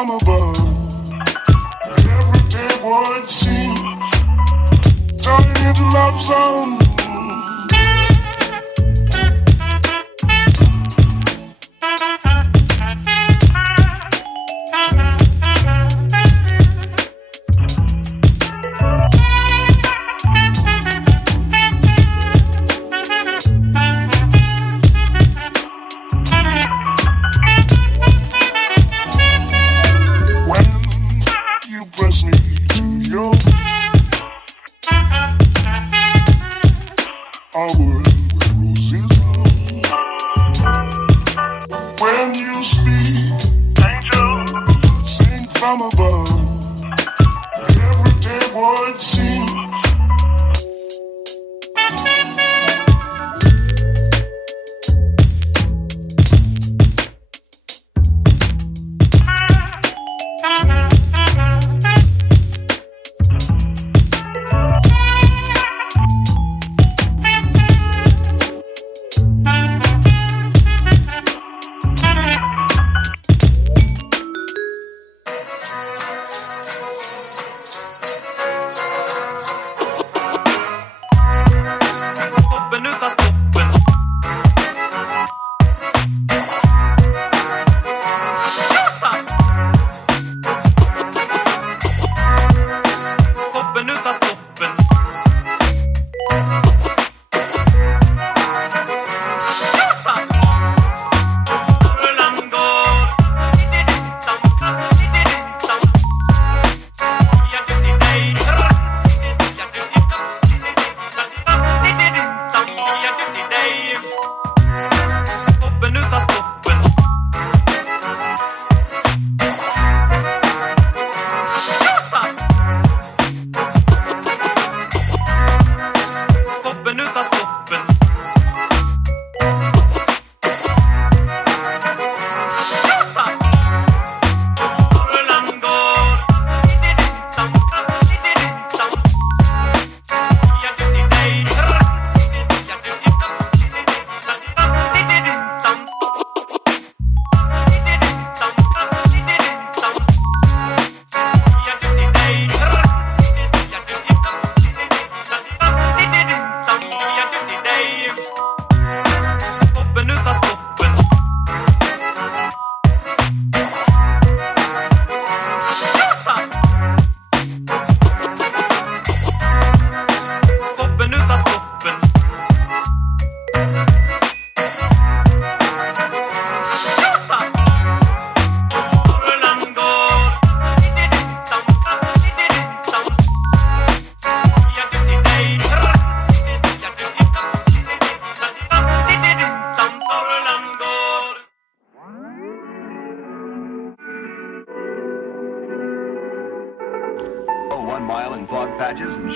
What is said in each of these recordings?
from above. Every day what seems turning into love song. When you speak, angel, sing from above. Every day what seems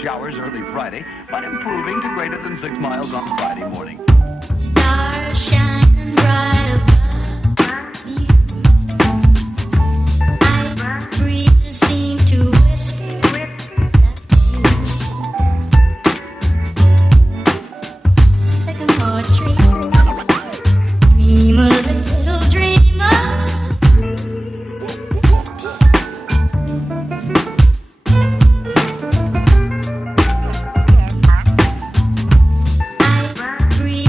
showers early Friday, but improving to greater than 6 miles on Friday morning. Stars shining bright above me. Night breezes seem to whisper sycamore tree. Dream a little dreamer. Breathe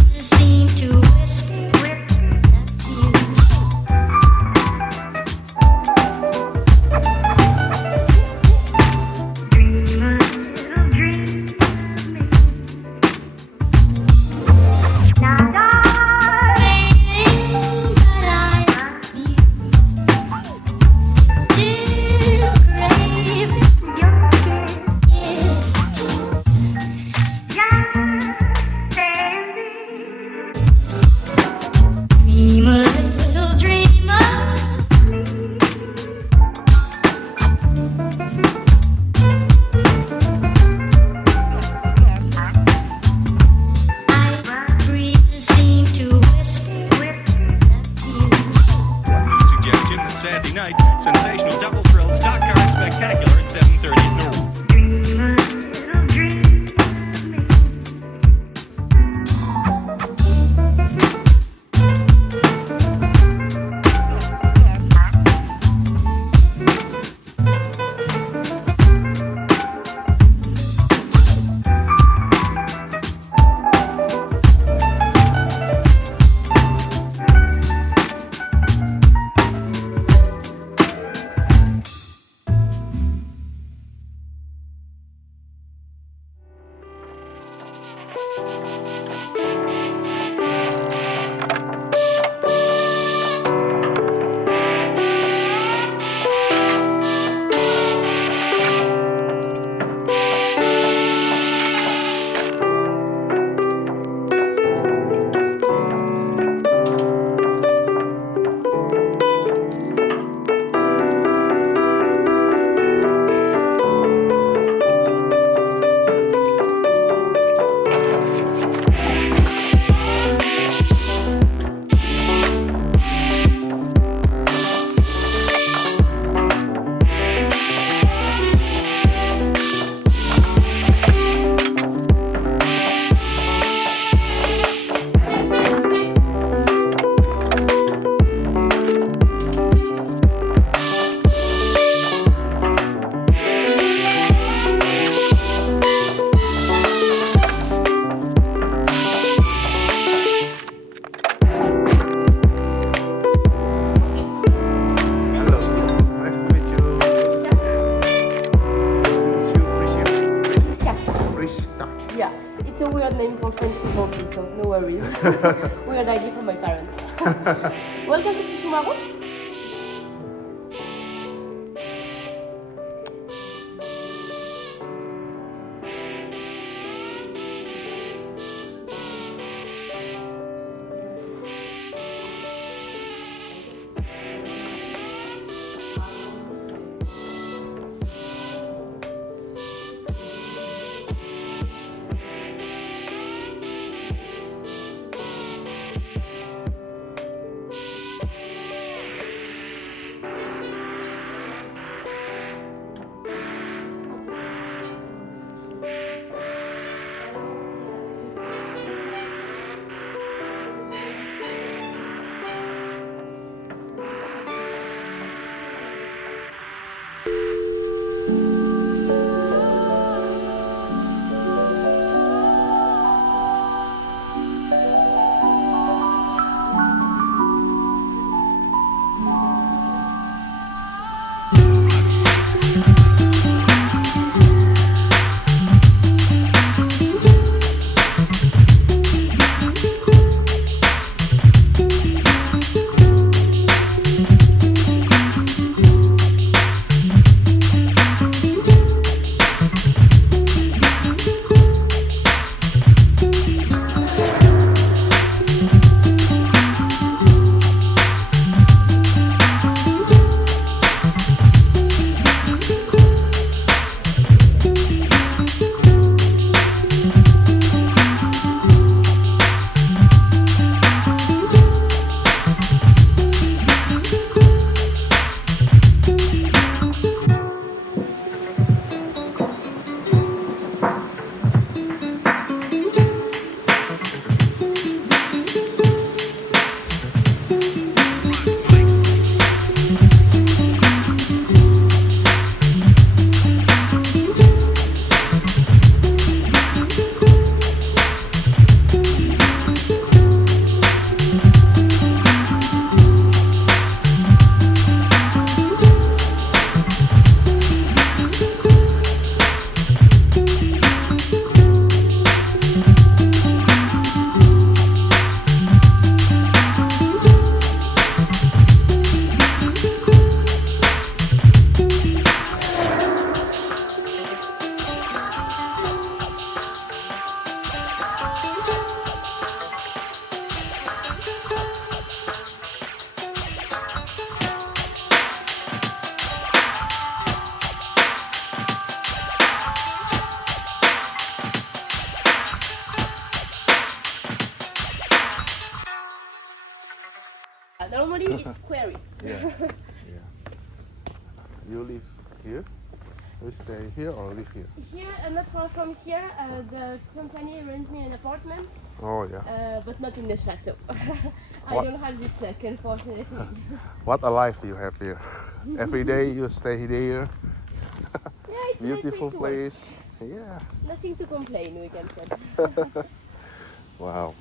French people too, so no worries. We are ID from my parents. Welcome to Pichon Baron. Normally it's square. Yeah. You live here? You stay here or live here? Here, not far from here, the company rents me an apartment, Oh yeah. but not in the chateau. I What? don't have this luck, unfortunately. What a life you have here. Every day you stay here. Yeah, it's a nice Beautiful to work. place. Yeah. Nothing to complain, we can say. Wow.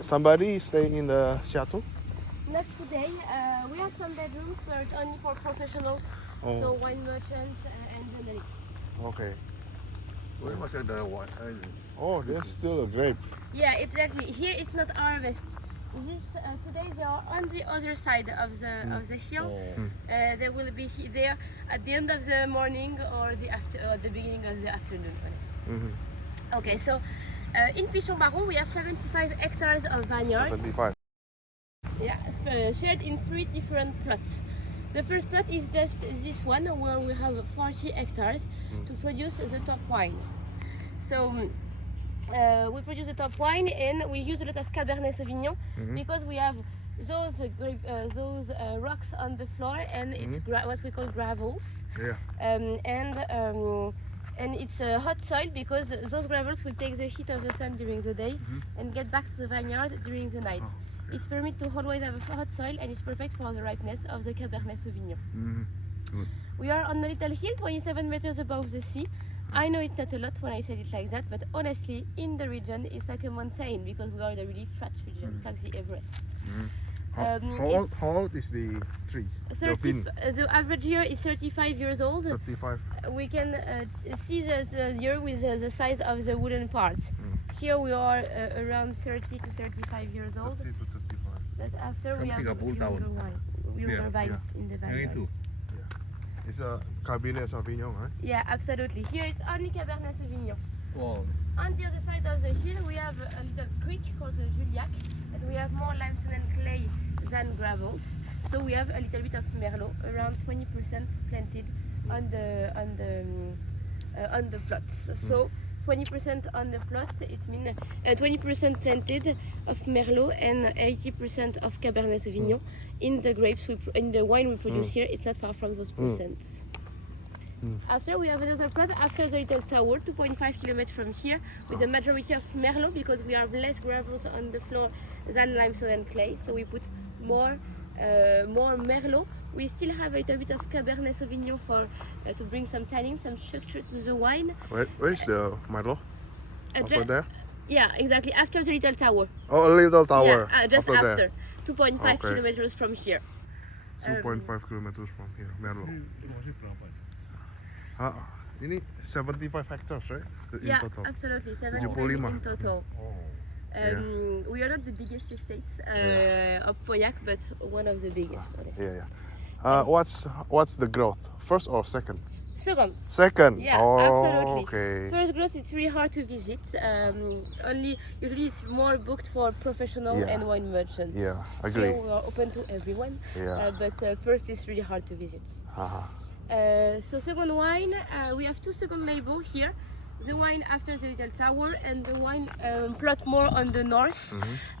Somebody staying in the chateau? Not today. We have some bedrooms where it's only for professionals, Oh. so wine merchants and journalists. Okay. Where was it the one? Oh, there's still a grape. Yeah, exactly. Here it's not harvest. This today they are on the other side of the hill. They will be there at the end of the morning or the beginning of the afternoon. Honestly. Okay, so in Pichon Baron we have 75 hectares of vineyard. 75. Yeah, shared in 3 different plots. The first plot is just this one where we have 40 hectares to produce the top wine. So we produce the top wine and we use a lot of Cabernet Sauvignon because we have those rocks on the floor and it's what we call gravels. Yeah. And it's a hot soil because those gravels will take the heat of the sun during the day and get back to the vineyard during the night. It's permitted to always have a hot soil and it's perfect for the ripeness of the Cabernet Sauvignon. We are on a little hill, 27 meters above the sea. I know it's not a lot when I said it like that, but honestly, in the region, it's like a mountain because we are in a really flat region, like the Everest. How old is the tree? The vine? The average year is 35 years old. 35. We can see the year with the size of the wooden parts. Here we are around 30 to 35 years old. 30 to 35. But after we have 30 tahun. younger vines in the Yang vineyard. itu. It's a Cabernet Sauvignon, right? Yeah, absolutely. Here it's only Cabernet Sauvignon. Wow. On the other side of the hill we have a little creek called the Juliac, and we have more limestone and clay than gravels. So we have a little bit of Merlot, around 20% planted on the plots. So 20% on the plots, it means 20% planted of Merlot and 80% of Cabernet Sauvignon. In the grapes, in the wine we produce here, it's not far from those percents. After we have another plot after the little tower, 2.5 kilometers from here, with a majority of Merlot because we have less gravels on the floor than limestone and clay. So we put more Merlot. We still have a little bit of Cabernet Sauvignon for to bring some tannin, some structure to the wine. Where's the Merlot? Over there? Yeah, exactly. After the little tower. Oh, a little tower. Yeah, just after after. 2.5 Okay. kilometers from here. 2.5 kilometers from here, Merlot. Ini 75 hectares, right? In Yeah, total. absolutely. 75 75. in total. Yeah. We are not the biggest estates of PAUILLAC, but one of the biggest. Honestly. Yeah. What's the growth? First or second? Second. Second. Yeah, oh, absolutely. Okay. First growth, it's really hard to visit. Usually it's more booked for professional Yeah. and wine merchants. Yeah, agree. Here we are open to everyone. Yeah. But first it's really hard to visit. Haha. So second wine, we have two second labels here. The wine after the little tower and the wine plot more on the north.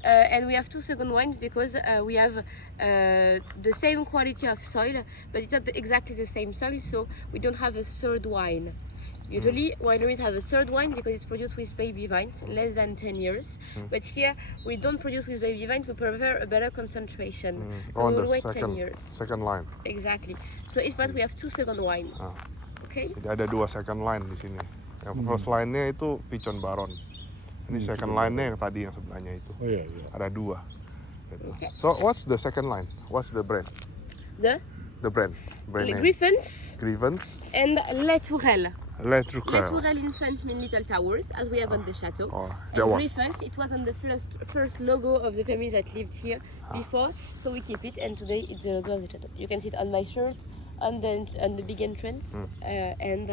And we have two second wines because we have the same quality of soil, but it's not exactly the same soil, so we don't have a third wine. Usually wineries have a third wine because it's produced with baby vines, less than 10 years. But here we don't produce with baby vines, we prefer a better concentration. So On we the will wait 10 second, years. second line. Exactly. So it's what we have two second wine. Ah. Okay? Jadi ada dua second line di sini. Yang first line-nya itu Pichon Baron. Ini second line-nya yang tadi yang sebelahnya itu. Oh iya. Ada dua. Gitu. Okay. So what's the second line? What's the brand? The Brand name. Griffins Grievance. and Les Tourelles. Les Les Truqueurs. Tourelles in French mean little towers, as we have on the chateau. Oh, And that one. Griffins, it was on the first logo of the family that lived here before, so we keep it, and today it's the logo of the chateau. You can see it on my shirt, on the big entrance, and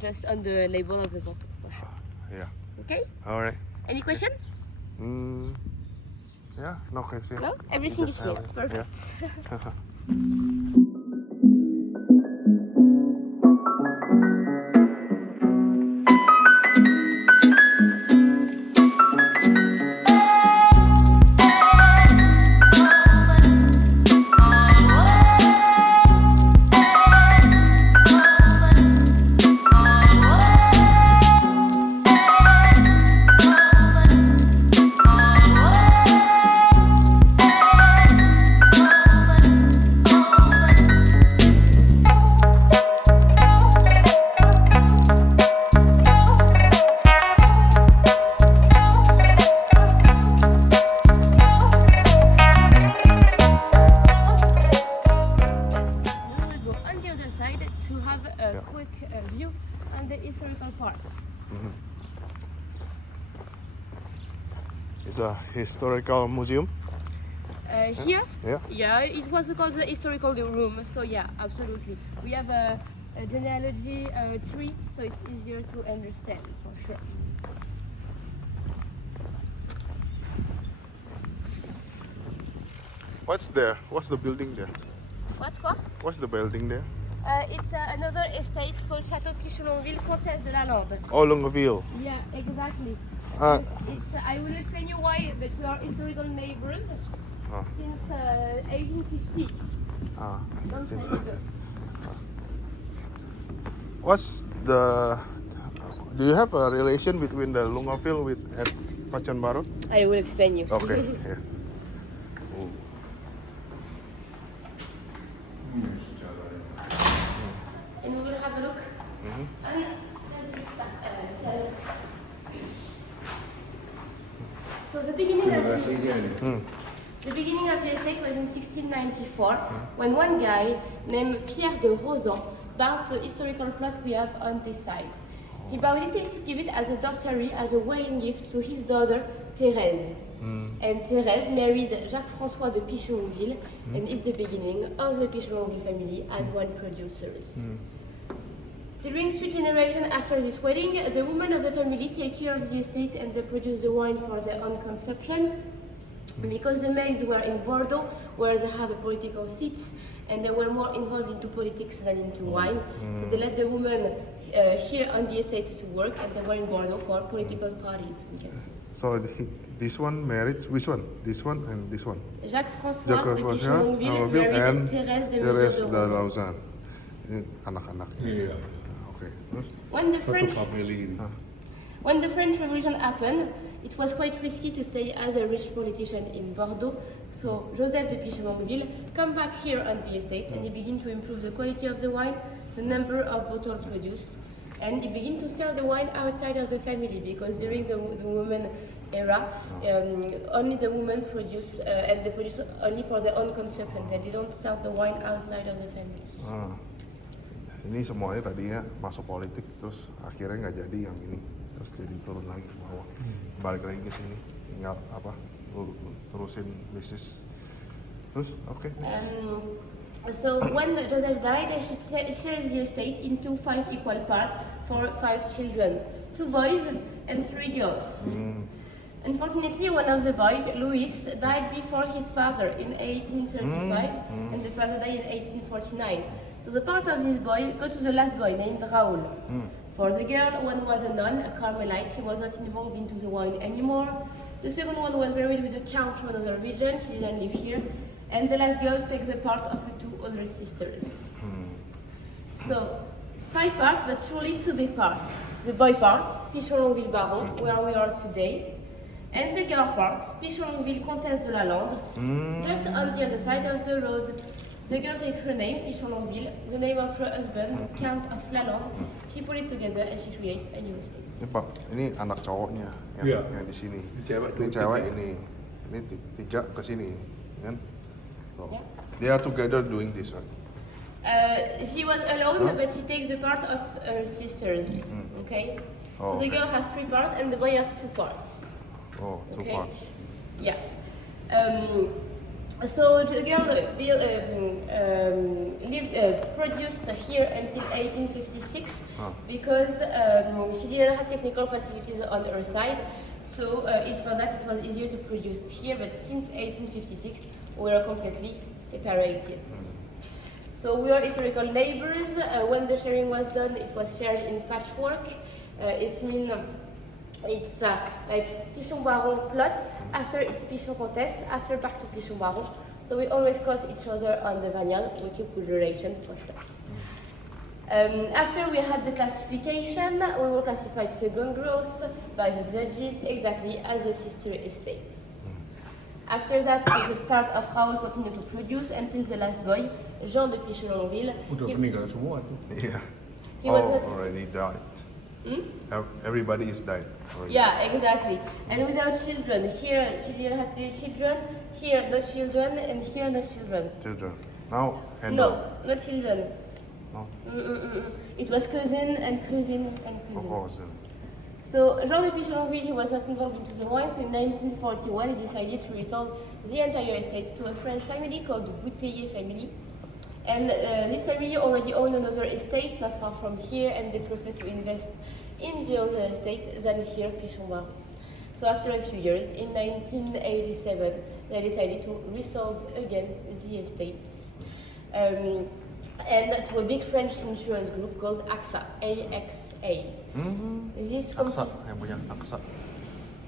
just on the label of the bottle for sure. Yeah. Okay? All right. Any question? Yeah, no question. No? Everything is Just clear. have it. Perfect. Yeah. Now we'll go on the other side to have a quick view on the historical part. It's a historical museum. Here? Yeah. Yeah, it's what we call the historical room. So yeah, absolutely. We have a genealogy tree, so it's easier to understand for sure. What's there? What's the building there? What's what? What's the building there? It's another estate called Château Pichon Longueville, Comtesse de Lalande. Oh, Loungeville. Yeah, exactly. Uh, I will explain you why, but we are historical neighbors since 1850. Don't say it. What's the? Do you have a relation between the Loungeville with and Pichon Baron? I will explain you. Okay. Yeah. Oh. And we will have a look. And this, so the beginning of this, The beginning of the estate was in 1694, when one guy named Pierre de Rosan bought the historical plot we have on this side. He bought it to give it as a dortory, as a wedding gift to his daughter, Thérèse. And Thérèse married Jacques-François de Pichon Longueville, and it's the beginning of the Pichon Longueville family as wine producers. During 3 generations after this wedding, the women of the family take care of the estate and they produce the wine for their own consumption. Because the males were in Bordeaux, where they have a political seats, and they were more involved into politics than into wine. So they let the women here on the estates to work, and they were in Bordeaux for political parties, we can say. So this one married, which one? This one and this one? Jacques-François de Pichon Longueville married and Thérèse de Thérèse de Rosan. Lausanne. Ini anak-anak. Iya. Oke. Terus? When the Satu French family ini. When the French Revolution happened, it was quite risky to stay as a rich politician in Bordeaux. So Joseph de Pichon Longueville come back here on the estate and he began to improve the quality of the wine, the number of bottles produced, and he began to sell the wine outside of the family because during the women era, only the women produce and they produce only for their own consumption. They don't sell the wine outside of the family. Ini semuanya tadinya masuk politik, terus akhirnya nggak jadi yang ini, terus jadi turun lagi ke bawah, balik lagi ke sini, tinggal apa, terusin bisnis, terus oke. So when Joseph died, he shares the estate into 5 equal parts for 5 children, 2 boys and 3 girls. Unfortunately, one of the boys, Louis, died before his father in 1835, and the father died in 1849. So the part of this boy go to the last boy named Raoul. For the girl, one was a nun, a Carmelite. She was not involved into the wine anymore. The second one was married with a count from another region. She didn't live here. And the last girl takes the part of the 2 other sisters. So 5 parts, but truly 2 big parts. The boy part, Pichon Longueville Baron, where we are today. And the girl part, Pichon Longueville Comtesse de Lalande, just on the other side of the road. The girl takes her name, Pichon Longueville, the name of her husband, Count of Lalande. She put it together and she created a new estate. Ini Pak, ini anak cowoknya yang di sini. Ini cewek ini 3 ke sini, kan? So, they are together doing this, right? She was alone, but she takes the part of her sisters. Okay. So the girl has 3 parts and the boy has 2 parts. Oh, 2 Okay. parts. Yeah. So the girl produced here until 1856 because she didn't have technical facilities on her side. So it's for that it was easier to produce here. But since 1856, we are completely separated. So we are historical neighbors. When the sharing was done, it was shared in patchwork. It means it's like Pichon Baron plot, after it's Pichon Comtesse, after back to Pichon Baron. So we always cross each other on the vineyard. We keep good relation for sure. After we had the classification, we were classified second growth by the judges exactly as the sister estates. After that, the part of Raoul continued to produce until the last boy, Jean de Pichon Longueville. Udah meninggal semua tuh. Yeah. He was Oh, not- already died. Everybody is died already. Yeah, exactly. And without children, here she didn't have 2 children, here no children, and here no children. Children. Now, and No, no children. No. It was cousin and cousin and cousin. Oh, so So Jean de Pichon Longueville, he was not involved into the wine, so in 1941 he decided to resell the entire estate to a French family called the Bouteiller family. And this family already owned another estate not far from here, and they preferred to invest in the other estate than here, Pichon Baron. So after a few years, in 1987, they decided to resell again the estates. And to a big French insurance group called AXA, A-X-A. This Aksa, yang punya Aksa.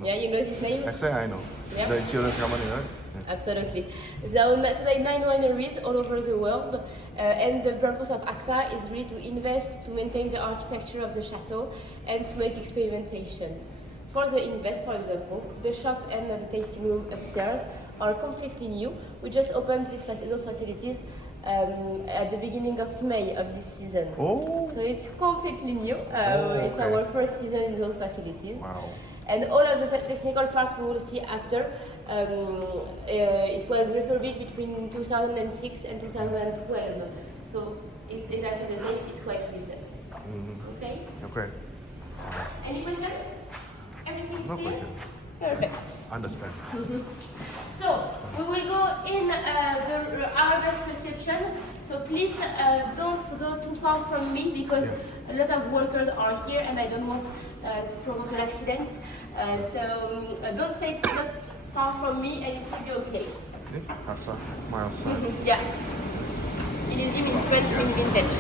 Yeah, you know this name? Aksa, I know. Yeah. The insurance company, right? Absolutely. They own today 9 wineries all over the world, and the purpose of AXA is really to invest, to maintain the architecture of the chateau, and to make experimentation. For the invest, for example, the shop and the tasting room upstairs are completely new. We just opened those facilities at the beginning of May of this season. Oh. So it's completely new. It's okay. our first season in those facilities. Wow. And all of the technical parts we will see after. It was refurbished between 2006 and 2012. So it's exactly the same, it's quite recent. Okay? Okay. Any question? Everything's No clear? questions. Perfect. Understand. So we will go in the harvest reception. So please don't go too far from me because a lot of workers are here and I don't want to provoke an accident. Don't stay too far from me and it will be okay. That's my outside. Yeah. Millésime in French means vintage.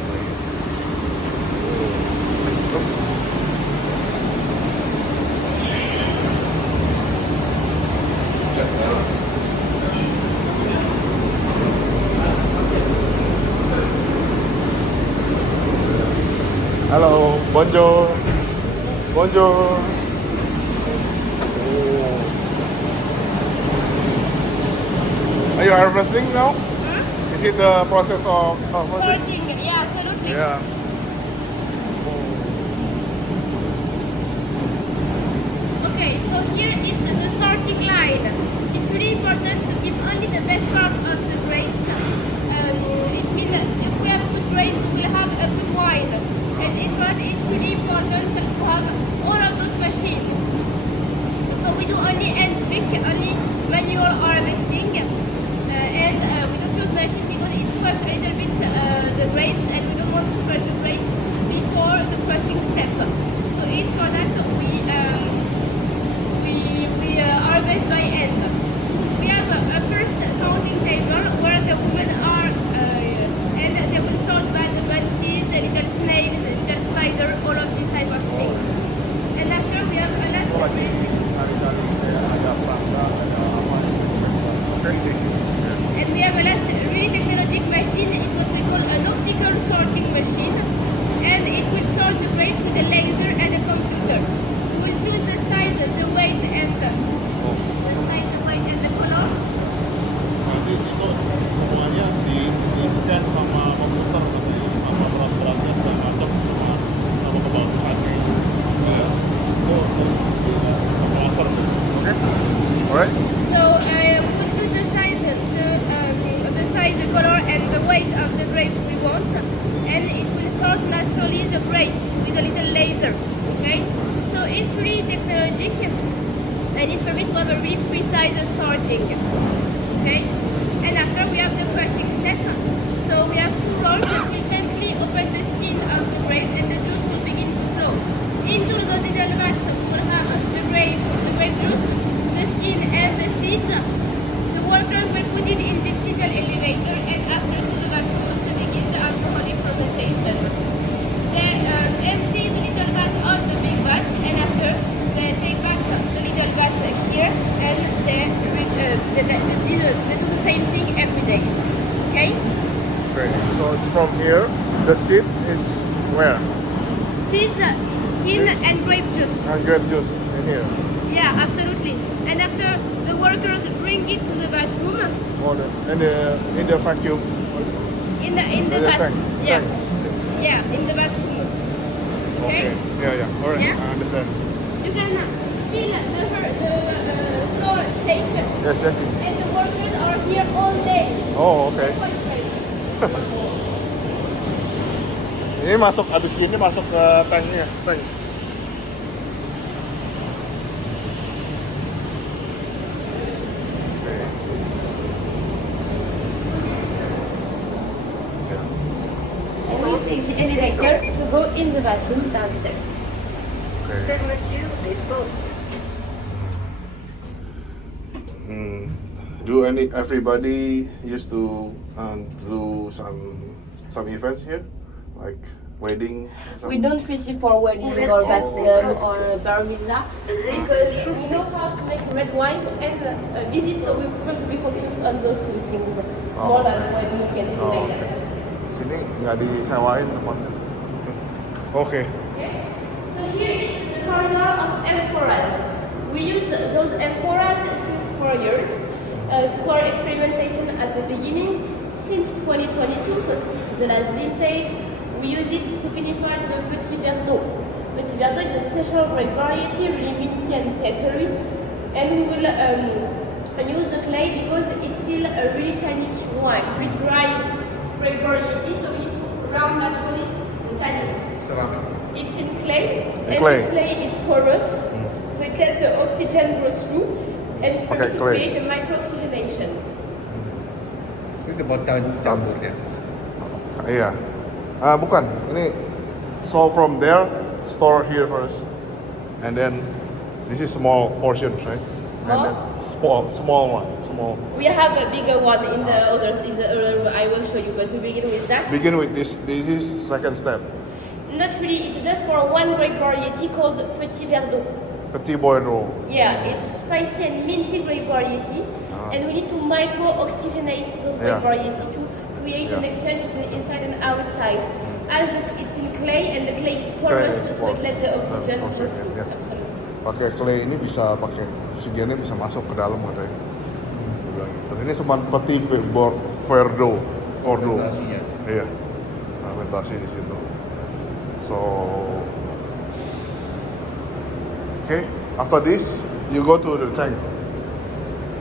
Hello, bonjour. Bonjour. Are you harvesting now? Is it the process of harvesting? Sorting, yeah, absolutely. Yeah. Okay, so here is the sorting line. It's really important to keep only the best part of the grapes. It means that if we have good grapes, we will have a good wine. And it's what it's really important to have all of those machines. So we do only hand pick, only manual harvesting. And we don't use machine because it crush a little bit the grapes and we don't want to crush the grapes before the crushing step. So it's for that we harvest by hand. We have a first counting table where the women are and they will sort by the bunches, the little snails, the little spider, all of these type of things. And after we have a last and we have a last really technologic machine. It's what we call an optical sorting machine. And it will sort the grapes with a laser and a computer. We will choose the size, the weight, and the size, the weight, and the color. Nanti itu semuanya di-scan sama komputer sama berat-beratnya segala macam sama kebawahannya itu laser. Okay. Alright. So we will choose the size, the color, and the weight of the grapes we want, and it will sort naturally the grapes with a little laser. Okay. So it's really technologic, and it's permits to have a really precise sorting. Okay. And after we have the crushing step. So we have two rolls that will gently open the skin of the grape and the juice will begin to flow. Into the little vats we will have the grape juice, the skin and the seeds. The workers will put it in this little elevator and after to the vacuum to begin the alcoholic fermentation. They empty the little vat on the big vat and after they take back the little vat here and they do the same thing every day. Okay? Okay. So from here, the seed is where? Seeds, skin and grape juice. And grape juice in here. Yeah, absolutely. And after the workers bring it to the bathroom. In the vacuum. In the the bath. tank. Yeah. Tank. Yeah, in the bathroom. Okay? Yeah. Alright. Yeah? I understand. You can feel the floor shake. Yes. And the workers are here all day. Oh, okay. Quite great. Ini masuk abis gini masuk ke tanknya, tank. Okay. And we take the elevator to go in the bathroom downstairs. Okay. Do everybody used to do some events here, like wedding? We don't receive for wedding or baptism or bar mitzvah because we know how to make red wine and visit, so we prefer to be focused on those two things more than when we can do like that. Sini nggak disewain tempatnya. Okay. So here is the corridor of amphoras. We use those amphoras since 4 years for experimentation at the beginning. Since 2022, so since the last vintage, we use it to vinify the petit verre d'eau. Petit Verdot is a special grape variety, really minty and peppery. And we will use the clay because it's still a really tannic wine, really dry grape variety, so we need to round naturally the tannins. It's in clay, and clay. the clay is porous, so it lets the oxygen go through, and it's Okay, ready to clay. create a micro-oxygenation. Itu botol campur ya. Iya. Bukan. Ini so from there store here first, and then this is small portions, right? And then small one. We have a bigger one in the other room. I will show you, but we begin with that. Begin with this. This is second step. Not really. It's just for one grape variety called Petit Verdot. Petit Bordeaux. Yeah, it's spicy and minty grape variety, and we need to micro-oxygenate those grape Yeah. variety to create an Yeah. exchange between inside and outside. As it's in clay and the clay is porous, is so it porous. lets the oxygen go Oxygen, through. yeah. Absolutely. Pakai clay ini bisa pakai oksigennya bisa masuk ke dalam katanya. Dia bilang gitu. Ini cuma Petit Verdot. Fermentasinya. Iya. Fermentasi di situ. So, okay. After this, you go to the tank.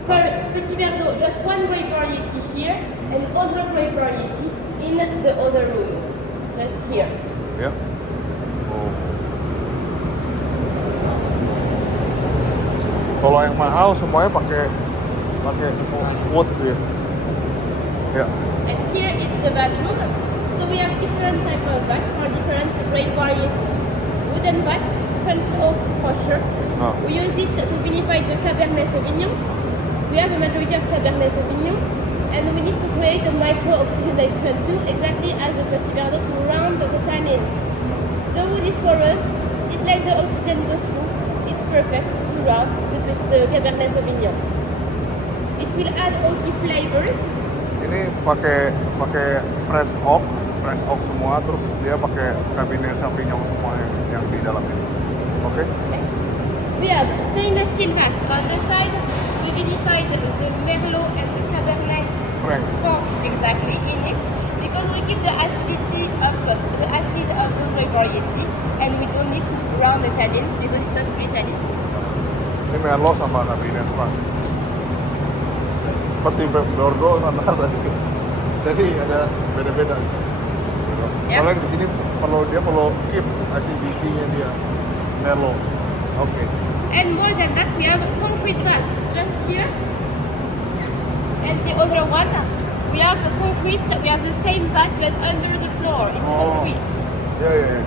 For Petit Verdot, just one grape variety here and other grape variety in the other room. That's here. Ya. Oh. Kalau yang mahal semuanya pakai wood ya. Ya. And here it's the vat room. So we have different type of vat for different grape varieties. Wooden vat, French oak for sure. Ah. We use it to vinify the Cabernet Sauvignon. We have a majority of Cabernet Sauvignon. And we need to create a micro-oxygenation too, exactly as the Petit Verdot to round the tannins. The wood is porous, it lets the oxygen go through. It's perfect to round the Cabernet Sauvignon. It will add oaky flavors. Ini pakai fresh oak semua, terus dia pakai Cabernet Sauvignon semua yang di dalam ini. Oke? We have stainless steel vats on the side. We vinified the Merlot and the Cabernet Franc. Franc exactly in it because we keep the acidity of the acid of the grape variety, and we don't need to round the tannins because it's not really tannin. Ini Merlot sama Cabernet Franc. Petit Bordeaux sama tadi. Jadi ada beda-beda. Ya. Soalnya di sini perlu keep acidity-nya dia. Merlot. Oke. And more than that, we have concrete vats just here, and the other one we have a concrete. We have the same vat but under the floor. It's concrete. Yeah.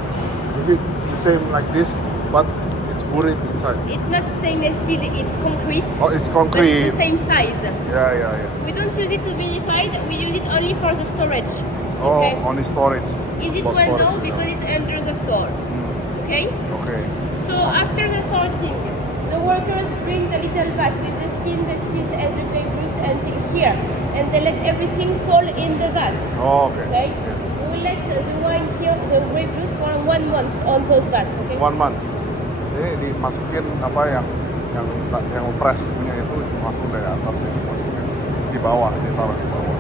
Is it the same like this, but it's buried inside? It's not stainless steel. It's concrete. Oh, it's But concrete. it's the same size. Yeah. We don't use it to vinify. We use it only for the storage. Oh, Okay. only storage. Is it For well storage. known because it's under the floor? Okay. Okay. So after the sorting, the workers bring the little vat with the skin, the seeds, and the grape juice until here, and they let everything fall in the vats. Oh, okay. Okay. We will let the wine here, the grape juice for 1 month on those vats. Okay. 1 month. Ini dimasukin apa yang press punya itu masukin dari atas, dimasukin di bawah, ditaruh di bawah.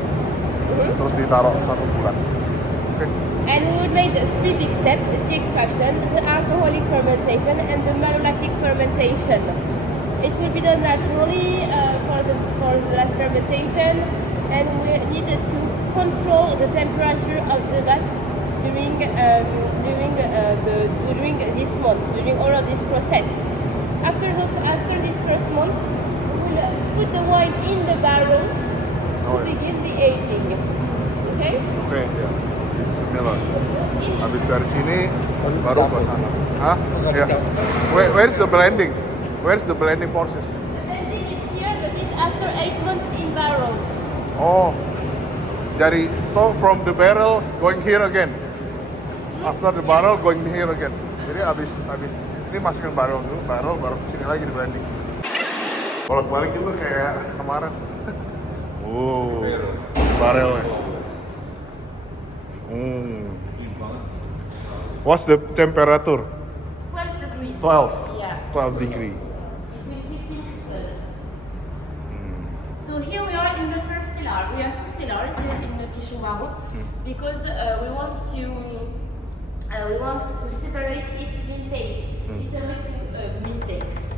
Terus ditaruh 1 bulan. Oke. And we would make the 3 big steps: the extraction, the alcoholic fermentation, and the malolactic fermentation. It will be done naturally for the last fermentation, and we needed to control the temperature of the vats during this month, during all of this process. After this first month, we will put the wine in the barrels to Oh, yeah. begin the aging. Okay? Oke, ya. Bismillah. Habis dari sini baru ke sana. Hah? Ya. Where's the blending? Where's the blending process? The blending is here, but it's after 8 months in barrels. Oh. So from the barrel going here again. After the barrel going here again. Jadi habis ini masukin barrel dulu, baru kesini lagi di blending. Kalau balik juga kayak kemarin. Barrelnya. What's the temperature? 12 degrees. 12. Yeah. 12 degree. Between 15 and 12. So here we are in the first cellar. We have 2 cellars in the Pichon Baron because we want to we want to separate each vintage. It's a bit mistakes.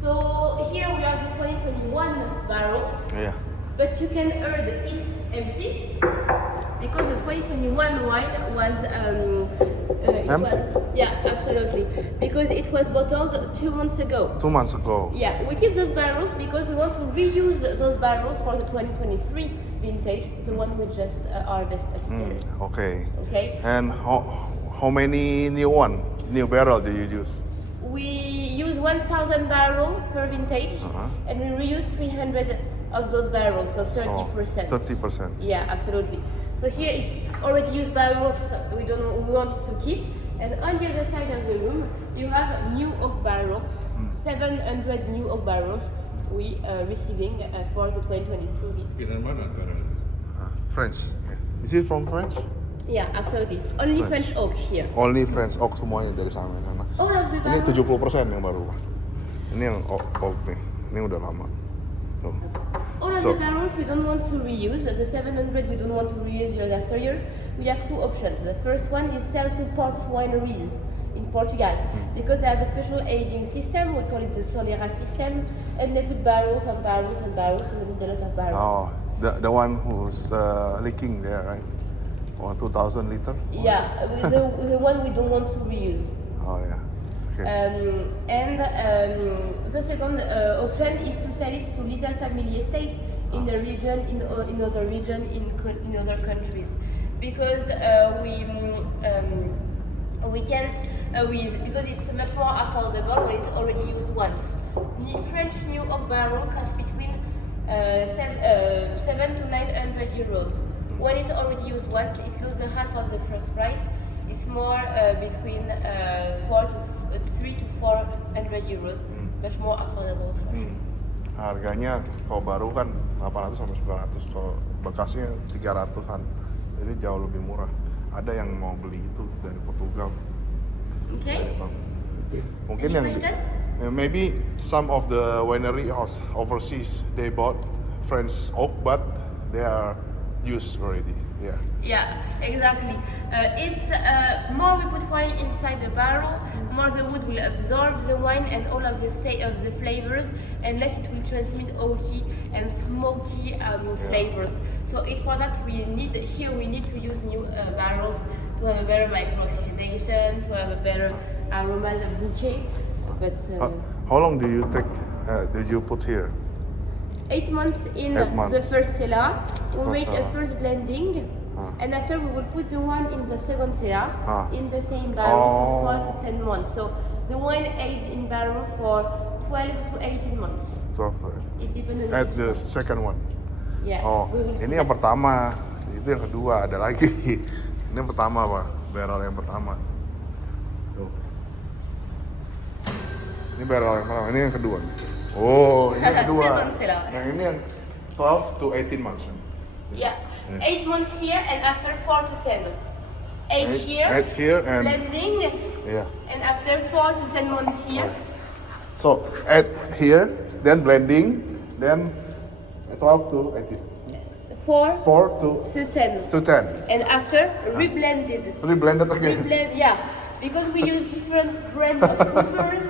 So here we have the 2021 barrels, Yeah. but you can heard it's empty because the 2021 wine was Empty? Yeah, absolutely, because it was bottled 2 months ago. 2 months ago. Yeah, we keep those barrels because we want to reuse those barrels for the 2023 vintage, the one we just harvest upstairs. Okay. Okay. And how many new barrel do you use? We use 1,000 barrels per vintage, and we reuse 300 of those barrels, so 30%. 30%. Yeah, absolutely. So here it's already used barrels we want to keep, and on the other side of the room you have new oak barrels, 700 new oak barrels we are receiving for the 2023. Bikinan mana barang? French. Yeah. Is it from French? Yeah, absolutely. Only French oak here. Only French oak semuanya dari sana. All of the Ini barrels. 70% yang baru. Ini yang oak nih. Ini udah lama. Tuh. All of the barrels we don't want to reuse. The 700 we don't want to reuse years after years. We have two options. The first one is sell to port wineries in Portugal because they have a special aging system. We call it the Solera system, and they put barrels and barrels and barrels, and they need a lot of barrels. Oh, the one who's leaking there, right? 2,000 liter. Yeah, the one we don't want to reuse. Oh yeah. Okay. The second option is to sell it to little family estates in the region, in other region, in other countries, because we can't because it's much more affordable when it's already used once. French new oak barrel costs between 700 to 900 euros. When it's already used once, it loses half of the first price. It's more between 300 to 400 euros, much more affordable. Harganya kalau baru kan 800 sampai 900, kalau bekasnya 300-an. Jadi jauh lebih murah. Ada yang mau beli itu dari Portugal. Okay. Mungkin Any yang question? maybe some of the winery overseas they bought French oak, but they are used already. Yeah. Yeah, exactly. It's more we put wine inside the barrel, more the wood will absorb the wine and all of the flavors, and less it will transmit oaky and smoky flavors. So it's for that we need to use new barrels to have a better micro-oxidation, to have a better aroma and bouquet. But How long do you put here? 8 months in 8 months. the first cellar, we First make a cellar. first blending, and after we will put the wine in the second cellar in the same barrel for 4 to 10 months. So the wine aged in barrel for 12 to 18 months. So, It depends on at each the one. second one. Yeah. Oh, we will see ini yang that. pertama, itu yang kedua, ada lagi. Ini yang pertama, Pak. Barrel yang pertama. Tuh. Ini barrel yang pertama, ini yang kedua. Oh, ini yang kedua. Second cellar. Yang ini yang 12 to 18 months. Yeah. 8 months here and after 4 to 10. 8 here, 8 here and blending, yeah. and after 4 to 10 months here. So 8 here, then blending, then 12 to 18. 4 4 to 10. 10. And after, reblended. Reblended again. Yeah, because we use different brands of coopers,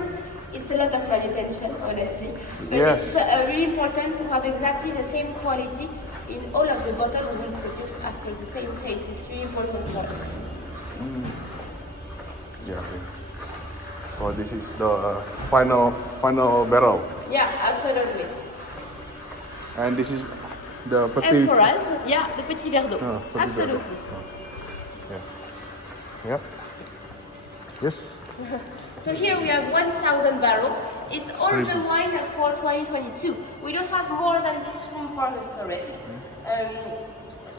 it's a lot of money attention, honestly. But Yes. it's really important to have exactly the same quality in all of the bottles we will produce after the same taste. It's really important for us. Yeah. Okay. So this is the final barrel, Yeah, absolutely. and this is the And petit. for us, yeah, the petit verre d'eau. Petit Absolutely. Yeah. Yeah. Yes. So here we have 1,000 barrels. It's all Three. the wine for 2022. We don't have more than this room for the storage.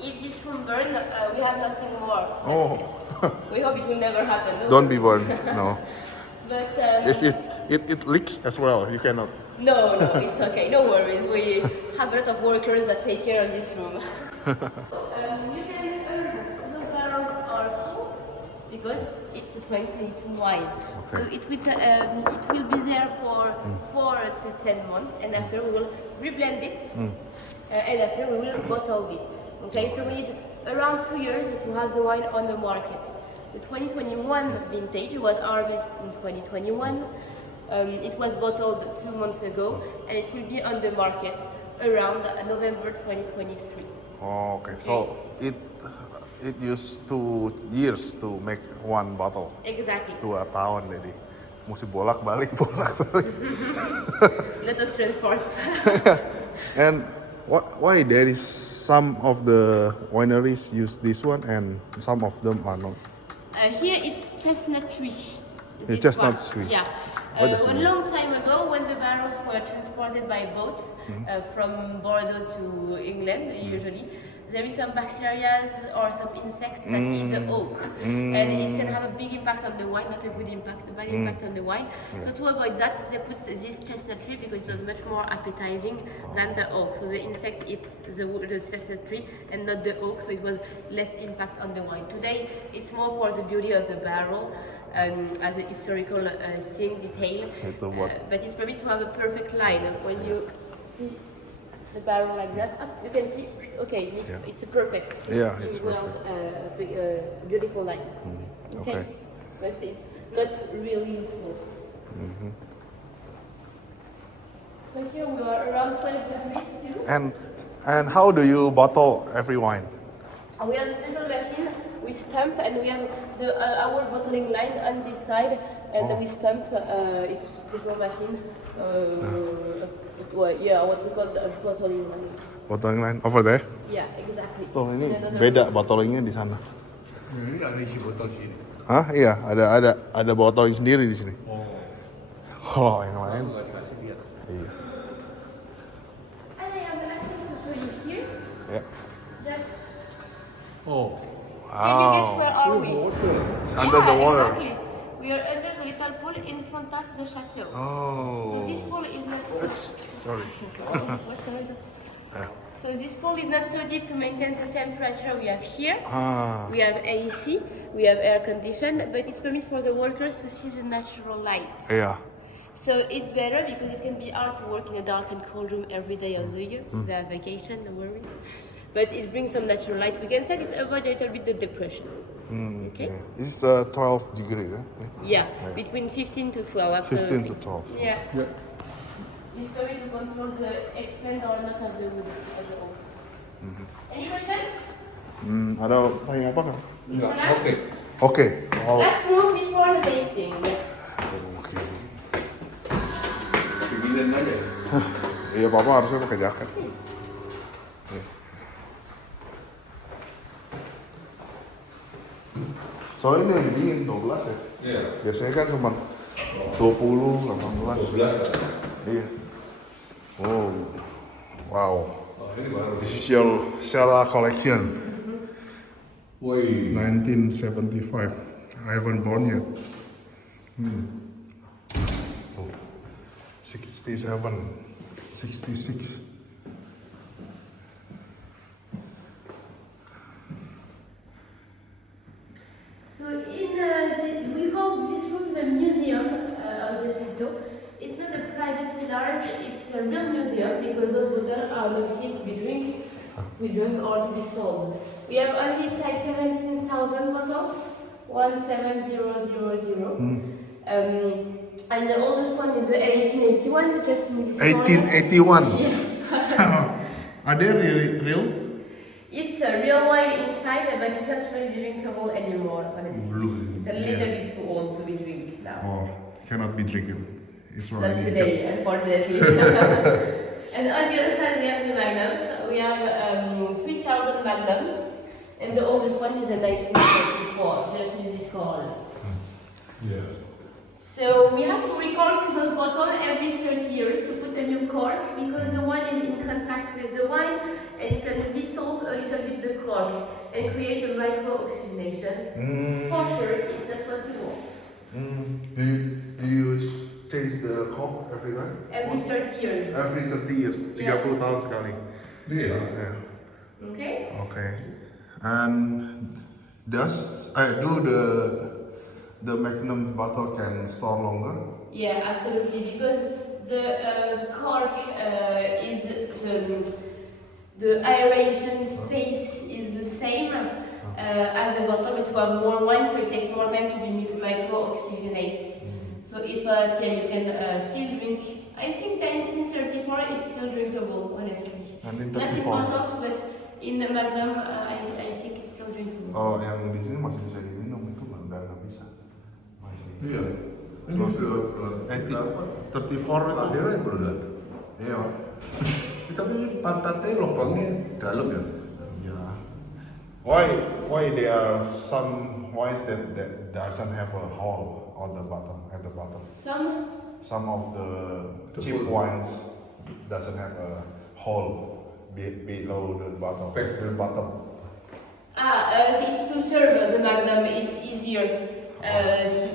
If this room burn, we have nothing more. That's Oh. it. We hope it will never happen. Don't be burned. No. But If it leaks as well, you cannot. no, it's okay. No worries. We have a lot of workers that take care of this room. You can earn those barrels are full because it's a 2022 wine. Okay. So it will be there for 4 to 10 months, and after we will reblend it, and after we will bottle it. Okay, so we need around 2 years to have the wine on the market. the 2021 vintage was harvested in 2021. It was bottled 2 months ago, and it will be on the market around November 2023. Oh, okay. So it used 2 years to make one bottle. Exactly. 2 tahun jadi mesti bolak-balik. Lot of transports. And why there is some of the wineries use this one and some of them are not? Here it's chestnut tree. Yeah, This chestnut one. tree. Yeah. What does it A mean? long time ago, when the barrels were transported by boats from Bordeaux to England, usually, there is some bacteria or some insects that eat the oak, and it can have a big impact on the wine, not a good impact, a bad impact on the wine. So to avoid that, they put this chestnut tree because it was much more appetizing than the oak. So the insect eats the chestnut tree and not the oak, so it was less impact on the wine. Today, it's more for the beauty of the barrel. As a historical thing, detail, but it's permitted to have a perfect line. When you see the barrel like that, you can see, okay, it's a perfect, It's beautiful line. Okay. But it's not really useful. So here we are around 12 degrees too. And how do you bottle every wine? We have a special machine with pump, and we have our bottling line on this side, and with pump, it's special machine. What we call the bottling line. Bottling line over there? Yeah, exactly. Oh, ini beda bottlingnya di sana. Ini nggak ada isi botol sini. Hah? Iya, ada bottling sendiri di sini. Oh, yang lain. Nggak dikasih lihat. Iya. And I have another thing to show you here. Ya. Just, Oh. can you guess where are we? It's under the water. Exactly. We are under the little pool in front of the chateau. Oh. So this pool is not Sorry. What's the matter? So this pool is not so deep to maintain the temperature we have here. We have AC, we have air condition, but it's permitted for the workers to see the natural light. Iya. So it's better because it can be hard to work in a dark and cold room every day of the year. They have vacation, no worries. But it brings some natural light. We can say it avoids a little bit the depression. Okay? This is 12 degree, right? Yeah, between 15 to 12, absolutely. 15 to 12. Yeah. It's very to control the expand or not of the wood of the oak. Any question? Ada tanya apa kan? Enggak. Oke. Oke. Oh. Last room before the tasting. Oke. Dinginan aja ya. Iya, Papa harusnya pakai jaket. Soalnya ini lebih dingin, 12 ya? Iya. Biasanya kan cuma 20, 18. 12 kan? Iya. Oh, wow. Oh, ini baru. This is your Stella collection, Woi. 1975. I haven't born yet. 67, 66. So we call this room the museum of the chateau. It's not a private cellar, it's a real museum because those bottles are not fit to be drunk or to be sold. We have on this side 17,000 bottles, 17000. And the oldest one is the 1881, just in this corner. 1881. Yeah. Are they really real? It's a real wine inside, but it's not really drinkable anymore, honestly. It's a little bit too old to be drink now. Oh, cannot be drinking. It's Not already today, unfortunately. And on the other side, we have the magnums. We have 3,000 magnums, and the oldest one is a 1934, just in this corner. Iya. So we have to recork those bottles every 30 years to put a new cork because the wine is in contact with the wine and it can dissolve a little bit the cork and create a micro-oxidation. For sure, it's not what we want. Do you change the cork every time? Every 30 years. Every 30 years, 30 Yeah. tahun sekali. Iya. Yeah. Okay? Okay. And do the Magnum bottle can store longer? Yeah, absolutely. Because the cork is the aeration space is the same. At the bottom, if you have more wine, so it takes more time to be micro-oxygenated. So if yeah, you can still drink. I think 1934 it's still drinkable, honestly. Not in 1934. bottles, but in the Magnum, I think it's still drinkable. Oh, yang di sini masih bisa diminum, itu udah nggak bisa. Masih. Iya. Ini sudah 34 itu. akhirnya berudah. Iya. Tapi pantatnya lubangnya dalam ya. Yeah. Why there are some wines that doesn't have a hole on the bottom at the bottom? Some of the cheap wines doesn't have a hole below the bottom. The bottom. It's to serve the Magnum. It's easier.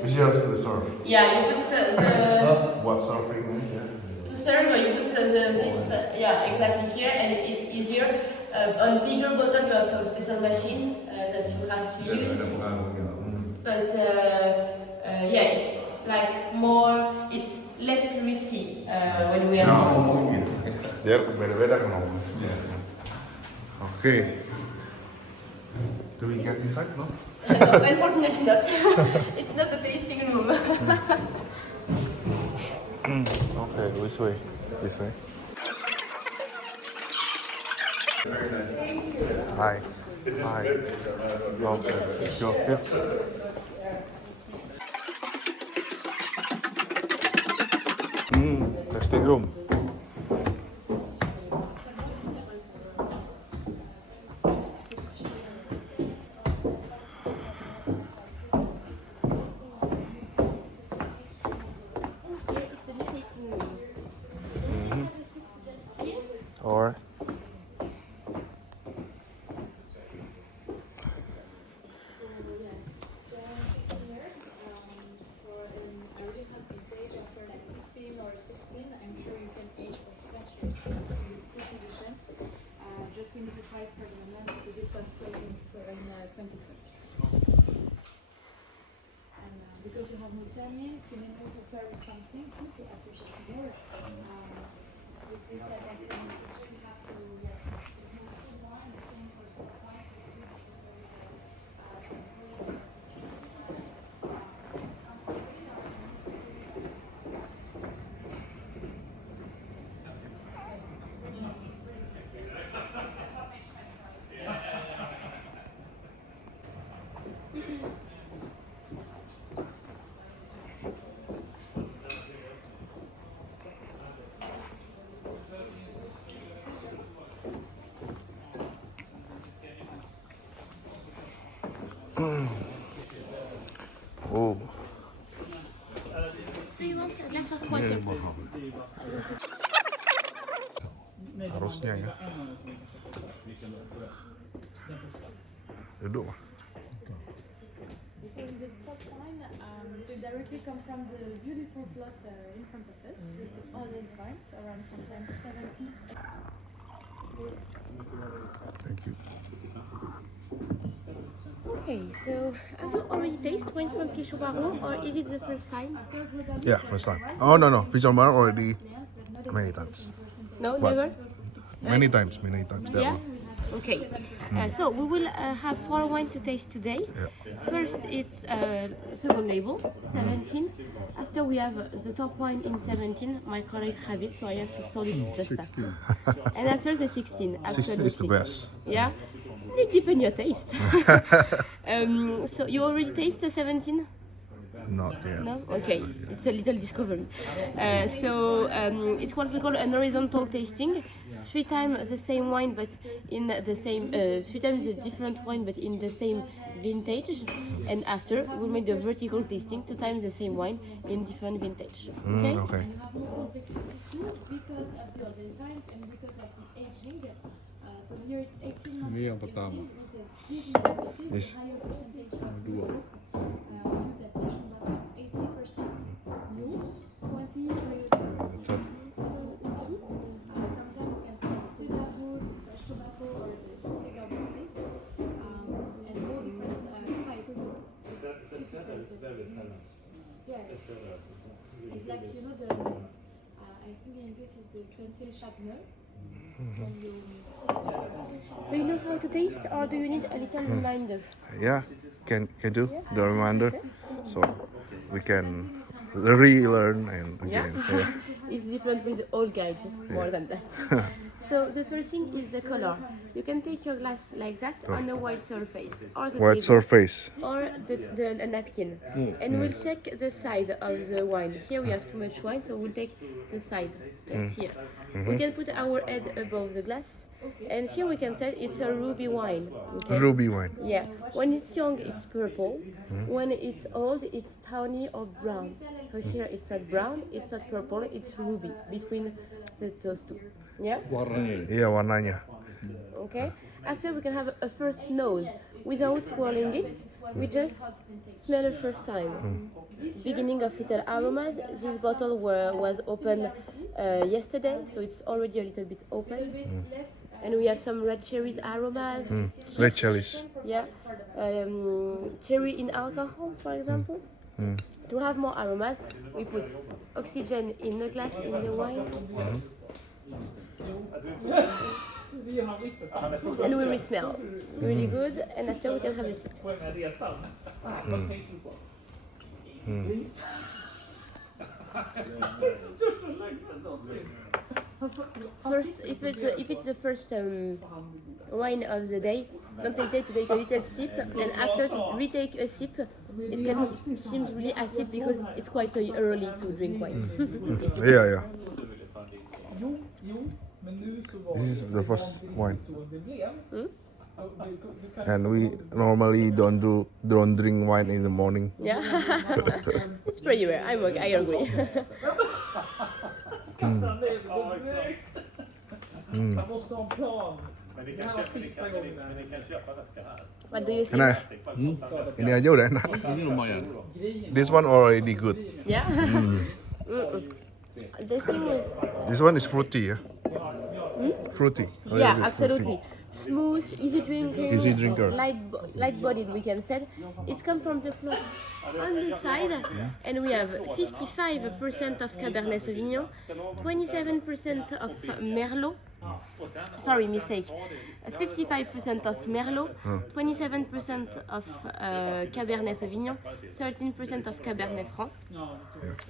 Easier to serve. Yeah, you put the What serving? Yeah. to serve. You put this exactly here, and it's easier. On bigger bottle, you have some special machine that you have to Tidak use. ada pengaruhnya. But yeah, it's like more, it's less crispy when we are Nah, ngomongin. Dia beda-beda kan ngomong. Iya. Okay. Do we get inside? No. No, unfortunately not. It's not the tasting room. Okay, this way. This way. Hi. Hi. Okay. Go. Yeah. Tasting room. It's a new tasting room. Or just we need the price for the moment because it was played in 23. And because you have no tannins, you need to pair with something too to appreciate more. With this type of things, you have to, yes, it's more to wine, the same for the price, it's good because there is oh, So you want a glass of water? harusnya ya. Duduk. So the top wine, so directly come from the beautiful plot in front of us with the olive vines around sometimes 70. Thank you. Okay, so have you already tasted wine from Pichon Baron, or is it the first time? Yeah, first time. Oh no, Pichon Baron already many times. No, What? never? Many times. That Yeah? one. Okay, so we will have 4 wine to taste today. Yeah. First, it's second label, 17. After we have the top wine in 17. My colleague have it, so I have to stall it just after. And after the 16, absolutely. 16 is the best. Yeah? It depends your taste. So you already tasted 17? Not yet. No? Okay, it's a little discovery. It's what we call an horizontal tasting. 3 times the same wine, but in the same, 3 times the different wine, but in the same vintage. And after, we'll make the vertical tasting, 2 times the same wine in different vintage. Okay? Okay. Because of the olive vines and because of the aging. So here it's 18 months Ini yang of pertama. aging with a big variety, Yes. higher percentage of Dua. new. We use appellation Baron, it's 80% new, 20 Third. sometimes we can say the cedar wood, fresh tobacco, or the cigar boxes, and all different spice too. Yes. It's like, you know, I think in English is the pencil sharpener. Do you know how to taste, or do you need a little reminder? Yeah, can do the reminder, so we can relearn and again. Yeah. It's different with all guides, more than that. So the first thing is the color. You can take your glass like that on a white surface, or the White table, surface. or the napkin, and we'll check the side of the wine. Here we have too much wine, so we'll take the side, just here. We can put our head above the glass, and here we can say it's a ruby wine. Okay? Ruby wine. Yeah, when it's young, it's purple. When it's old, it's tawny or brown. So here it's not brown, it's not purple, it's ruby, between those two. Yeah? Iya warnanya. Okay. After we can have a first nose. Without swirling it, we just smell it first time. Beginning of little aromas. This bottle was opened yesterday, so it's already a little bit open. And we have some red cherries aromas. Red chilies. Yeah, cherry in alcohol, for example. To have more aromas, we put oxygen in the glass, in the wine. And we smell really good, and after we can have a sip. First, if it's the first wine of the day, don't hesitate to take a little sip, and after to retake a sip, it can seem really acid because it's quite early to drink wine. Yeah. This is the first wine. And we normally don't drink wine in the morning. Yeah, it's pretty rare. I agree. What do you think? Enak. Ini aja udah enak. Ini lumayan. This one already good. Yeah. The thing with This one is fruity, yeah. Fruity. yeah, Really absolutely. fruity. Smooth, easy drinker, Easy drinker. light-bodied, we can say. It's come from the floor on the side, and we have 55% of Cabernet Sauvignon, 27% of Merlot. Sorry, mistake. 55% of Merlot, 27% of Cabernet Sauvignon, 13% of Cabernet Franc,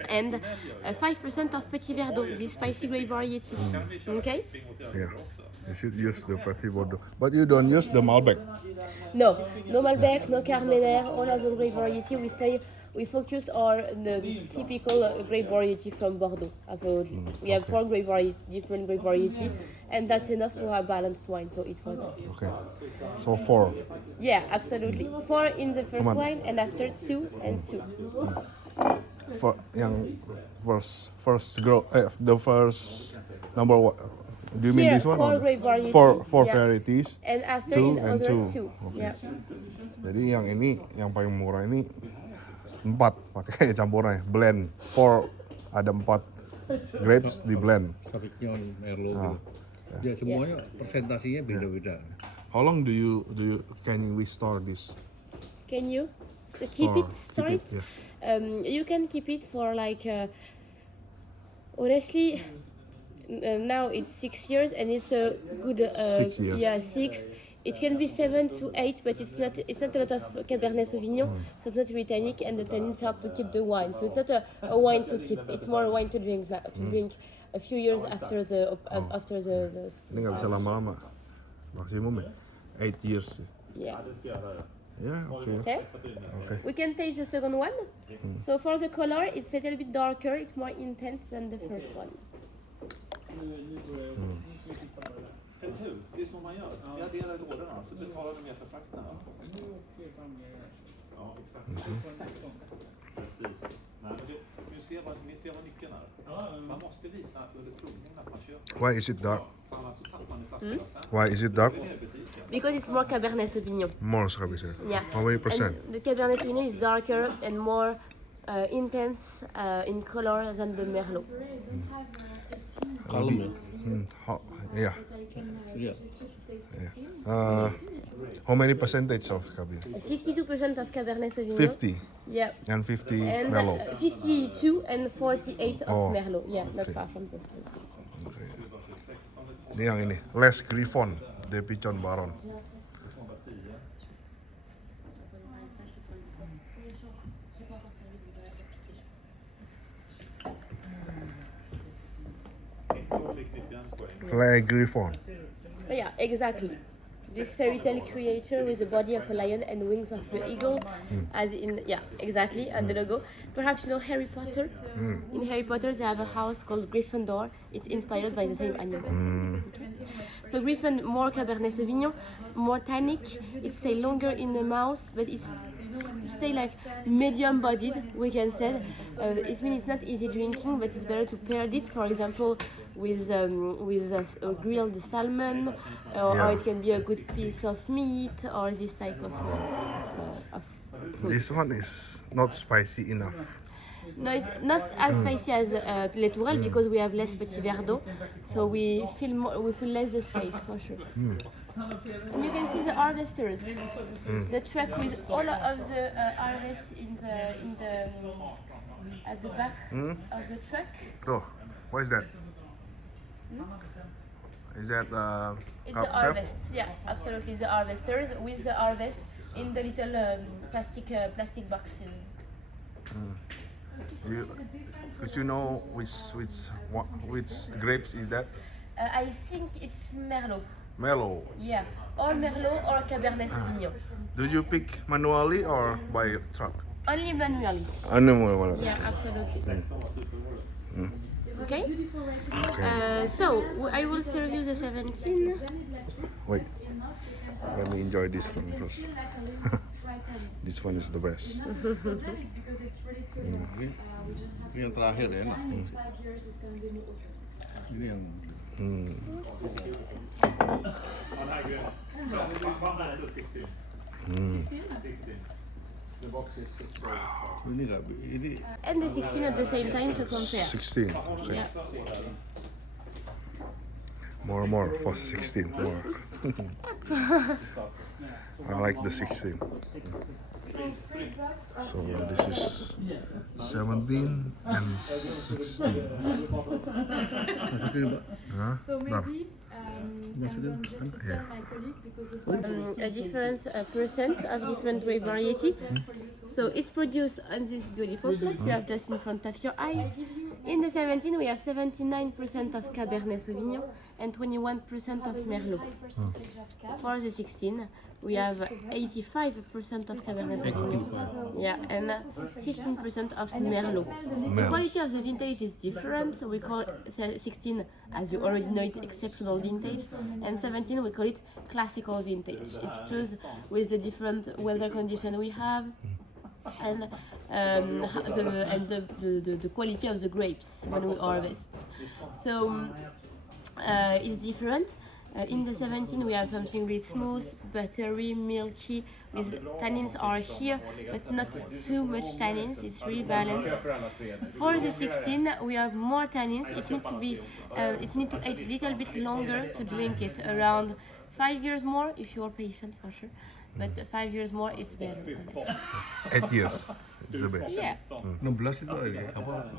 and 5% of Petit Verdot, this spicy grape variety. Okay? Yeah. You should use the Petit Bordeaux, but you don't use the Malbec. No Malbec, no Carmenère, all of the grape variety. We focus on the typical grape variety from Bordeaux. Absolutely, we have four different grape variety, and that's enough to have balanced wine. So it's for that. Okay. So 4. Yeah, absolutely. 4 in the first Come on. wine, and after 2 and 2. For yang first grow the first number one. Do you mean Here, this one? 4 or grape variety. Four Yeah. varieties. And after 2 in and other 2. 2. Okay. Yeah. Jadi yang ini yang paling murah ini 4 pakai campurannya blend 4 ada 4 grapes di blend. Sauvignon, Merlot gitu. Ya semuanya presentasinya beda-beda. How long do you can we store this? Can you store it? Yeah. You can keep it for like honestly now it's 6 years, and it's a good 6 years. Yeah, 6. It can be 7 to 8, but it's not a lot of Cabernet Sauvignon, so it's not really tannic, and the tannins help to keep the wine. So it's not a wine to keep, it's more a wine to drink a few years after the Ini nggak bisa lama-lama, maksimum ya 8 years. yeah. Yeah, okay. Okay. We can taste the second one. So for the color, it's a little bit darker, it's more intense than the first one. Eller hur? Det är så man gör. Jag delar lådorna så betalar du mer för frakterna. Ja, exakt. Precis. Nej, men ni ser vad nyckeln är. Man måste visa under provningen att man köper. Why is it dark? För annars så tappar man i flaskorna sen. Why is it dark? Because it's more Cabernet Sauvignon. More Cabernet. Yeah. How many percent? And the Cabernet Sauvignon is darker and more intense in color than the Merlot. Kalem ya. Yeah. Iya. How many percentage of Cabernet? 52% of Cabernet Sauvignon. 50 Yeah. and 50 And Merlot. 52 and 48 of Oh, Merlot. Yeah, not okay. far from this. Ini yang ini, Les Griffon de Pichon Baron. Les Griffon. Yeah, exactly. This fairy tale creature with the body of a lion and wings of an eagle, as in, yeah, exactly, and the logo. Perhaps you know Harry Potter? In Harry Potter they have a house called Gryffindor. It's inspired by the same animal. So Griffon, more Cabernet Sauvignon, more tannic. It's say longer in the mouth, but it's stay like medium bodied, we can say. It means it's not easy drinking, but it's better to pair it, for example, with a grilled salmon, or it can be a good piece of meat, or this type of food. This one is not spicy enough. No, it's not as spicy as Les Tourelles because we have less petit verre d'eau, so we feel less the space for sure. And you can see the harvesters, the truck with all of the harvest at the back of the truck. Oh, what is that? Is that It's the harvest, yeah, absolutely, the harvesters with the harvest in the little plastic boxes. Could you know which grapes is that? I think it's Merlot. Merlot. Yeah, or Merlot or Cabernet Sauvignon. Do you pick manually or by truck? Only manually. Manually. Yeah, absolutely. Okay. So I will serve you the 17. Wait, let me enjoy this one first. This one is the best. Ini yang terakhir ya, enak. Ini yang ini nggak ini. And the 16 at the same time to compare. 16. Okay. Yeah. More for 16. More. I like the 16. So this is 17 and 16. Huh? So maybe I'm going just to tell my colleague because it's A different percent of different grape variety. So it's produced on this beautiful plate you have just in front of your eyes. In the 17 we have 79% of Cabernet Sauvignon and 21% of Merlot. For the 16 we have 85% of Cabernet Sauvignon, yeah, and 15% of Merlot. The quality of the vintage is different, so we call 16, as you already know it, exceptional vintage, and 17 we call it classical vintage. It's chosen with the different weather condition we have, and the quality of the grapes when we harvest. So it's different. In the 17 we have something really smooth, buttery, milky, with tannins are here, but not too much tannins, it's really balanced. For the 16 we have more tannins, it needs to age a little bit longer to drink it, around 5 years more if you are patient for sure, but 5 years more it's better. 8 years. It's the best. Yeah. 16 itu apa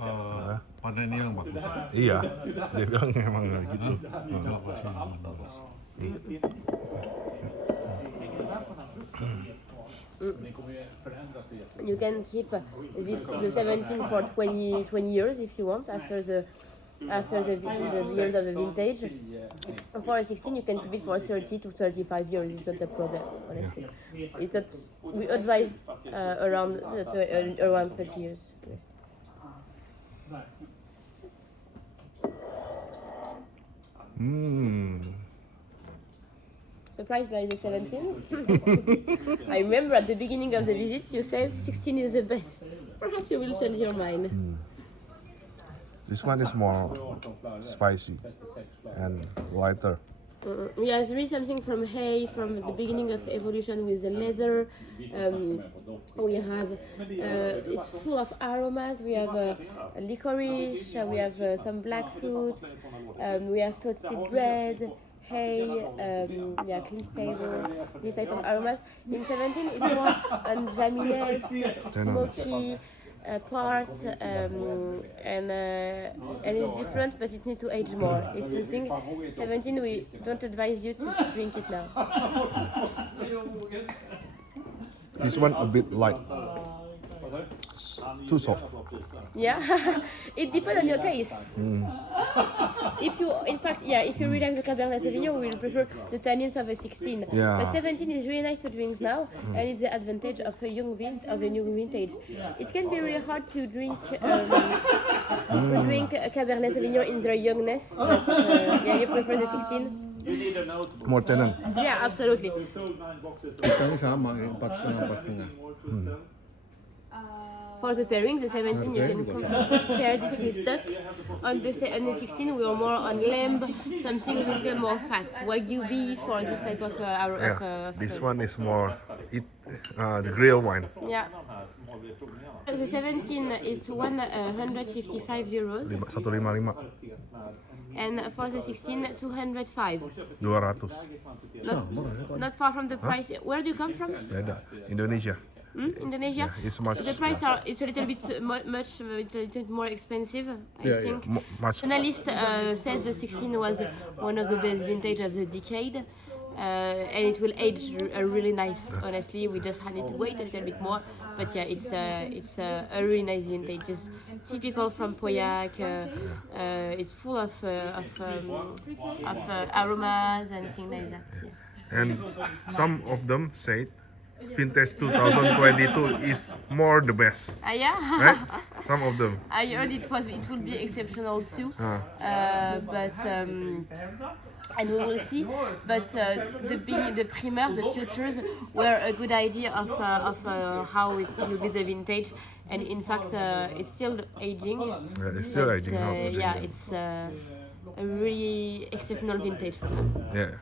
panennya yang bagus. Iya, dia bilang emang gitu. You can keep the 17 for 20 years if you want after the years of the vintage. For a 16 you can keep it for 30 to 35 years. It's not a problem, honestly. It's not, we advise around 30 years. Surprised by the 17? I remember at the beginning of the visit you said 16 is the best. Perhaps you will change your mind. This one is more spicy and lighter. Yeah, there is something from hay, from the beginning of evolution with the leather. We have, it's full of aromas. We have licorice, we have some black fruits, we have toasted bread, hay, clean savour, this type of aromas. In 17 it's more on jamminess, smoky, part, and it's different, but it needs to age more. It's the thing. 17, we don't advise you to drink it now. This one a bit light. Too soft. Yeah, it depends on your taste. If you, in fact, yeah, if you really like the Cabernet Sauvignon, we will prefer the tannins of a 16. Yeah. But 17 is really nice to drink now, and it's the advantage of a young new vintage. It can be really hard to drink a Cabernet Sauvignon in their youngness, but yeah, you prefer the 16. You need a notebook. More tenant. Yeah, absolutely. We sold 9 boxes of Kita ni sama, 4,5. For the pairing, the 17 you can pair it with duck. On the 16 we are more on lamb, something with a little more fat. Wagyu beef for this type of This one is more the grill wine. Yeah. The 17 is 155 euros, 155. and for the 16 205. 200. Not far from the price. Where do you come from? Beda. Indonesia. Indonesia. Yeah, it's much. The price is a little bit more expensive, I Yeah, think. Much. Analyst said the 16 was one of the best vintage of the decade, and it will age really nice. Honestly, we just had to wait a little bit more, but yeah, it's a really nice vintage. It's typical from PAUILLAC. It's full of aromas and things like that. Yeah. And some of them say vintage 2022 is more the best. Yeah. Right? Some of them. I heard it will be exceptional too, but and we will see. But the primer, the futures were a good idea of how it will be the vintage, and in fact it's still aging. Yeah, it's still aging. How to drink yeah, them. it's a really exceptional vintage for now. Yeah.